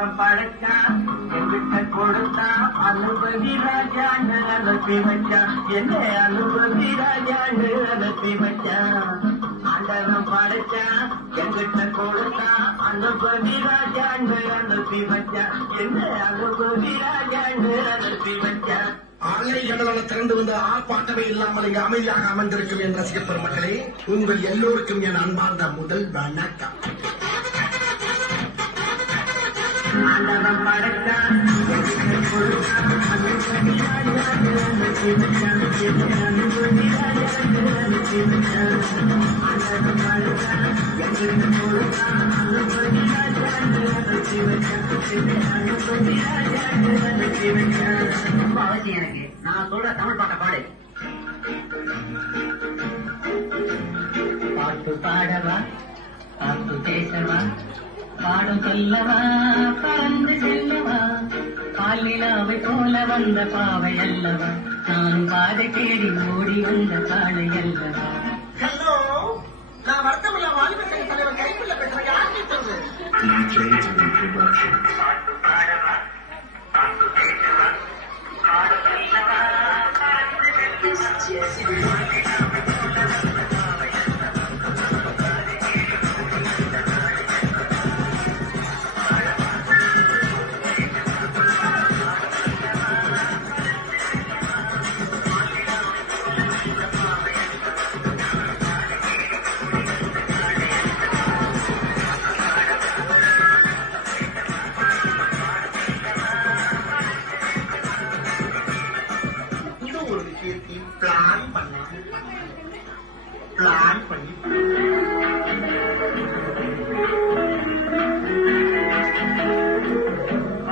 ஆண்டவன் படைச்சான் என்கிட்ட கொடுத்தான் அனுபவி ராஜான்னு அனுப்பி வச்சான் என்ன அனுபவி ராஜான்னு அனுப்பி வச்சான் ஆண்டவன் படைச்சான் என்கிட்ட கொடுத்தான் அனுபவி ராஜான்னு அனுப்பி வச்சான் என்ன அனுபவி ராஜான்னு அனுப்பி வச்சான் ஆலை கடலான திரண்டு வந்த ஆர்ப்பாட்டமே இல்லாமல் இங்கு அமைதியாக அமர்ந்திருக்கும் என் ரசிக பெருமக்களே, உங்கள் எல்லோருக்கும் என் அன்பார்ந்த முதல் வணக்கம். ஆண்டவன் படைத்தான் ரொம்ப அவசியம் எனக்கு. நான் சொல்ற தமிழ் பாட்ட பாடு. பாட்டு பாடவா, பாட்டு பேசவா, பாடும் சொல்லவா, பறந்து செல்லவா, பாலிலாவை போல வந்த பாவை அல்லவா, நான் பாதை தேடி ஓடி வந்த பாதை அல்லவா. ஹலோ, நான் வருத்தமில்ல வாலிப சங்க தலைவர் கைக்குள்ள பேசுறேன். யார் பேசுறது? பாட்டு பாடவா பாட்டு பேசவா பாடும் சொல்லவா பறந்து செல்லவா பிளான் பண்ணி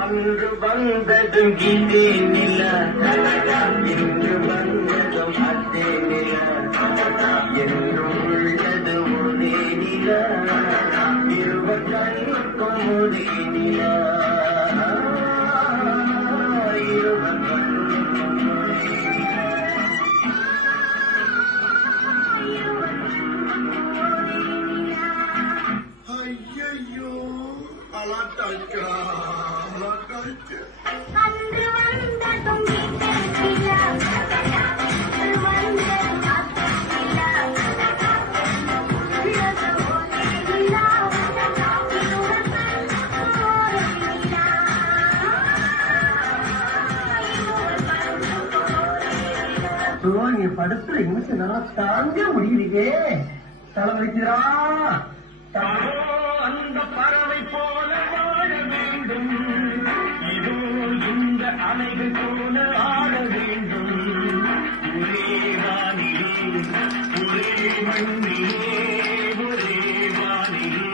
அன்று வந்ததும் இதே நில இன்று வந்ததும் அதே நில என்றும் உள்ளது ஒரே நில இருவர் கண்ணுக்கும் ஒரே நில இருவர் கண்ணுக்கும் ஒரே ஐயோ அலாட்டாய்க்கா அலாட்டாய்க்கு. அன்று வந்ததும் நிலா அன்று வந்ததும் நிலா நீங்க படுத்துற நிமிஷம் நான் தாங்க முடியலையே. தலைவலிக்கிறா. அந்த பறவை போல வாழ வேண்டும் இதோ இந்த அலைகள் போல ஆட வேண்டும் ஒரே வானிலே ஒரே மண்ணிலே ஒரே வானிலே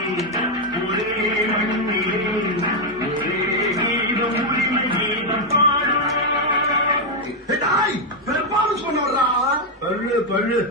ஒரே மண்ணிலே ஒரே கீதம் உரிமை கீதம் பாடும் பெரும்பாலும் சொன்னா பள்ளு பள்ளு.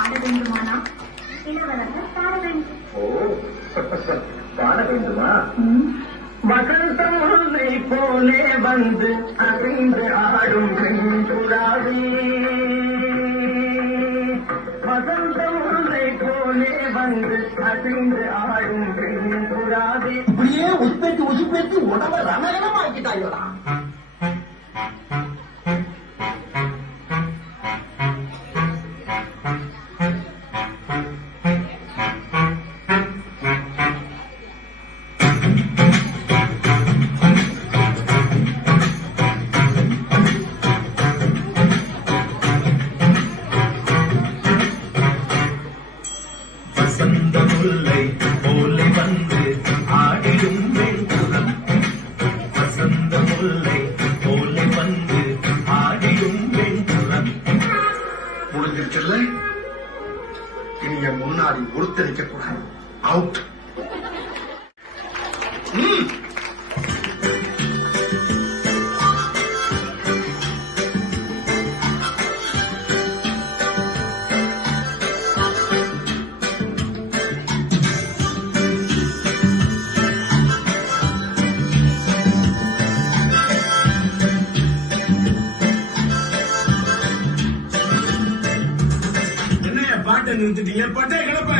ஆட வேண்டுமானா இளவரசர் பாட வேண்டும். பாட வேண்டுமா? வசந்தம் முல்லை போலே வந்து அசைந்து ஆடும் பெண்புறாவே வசந்தம் முல்லை போலே வந்து அசைந்து ஆடும் பெண்புறாவே. இப்படியே உற்பத்தி உசுப்பேத்தி உடம்ப ரணகலம் ஆக்கிட்டாங்களா? வசந்த முல்லை போலே வந்து ஆடிடும் வெண்புறம் வசந்த முல்லை போலே வந்து ஆடிடும் வெண்புறம். முடிஞ்சிருச்சுல்ல? இனி என் முன்னாடி ஒருத்தரிக்க கூடாது. அவுட். பாட்டை நிறுத்திட்டீங்க பட்டை கிளப்ப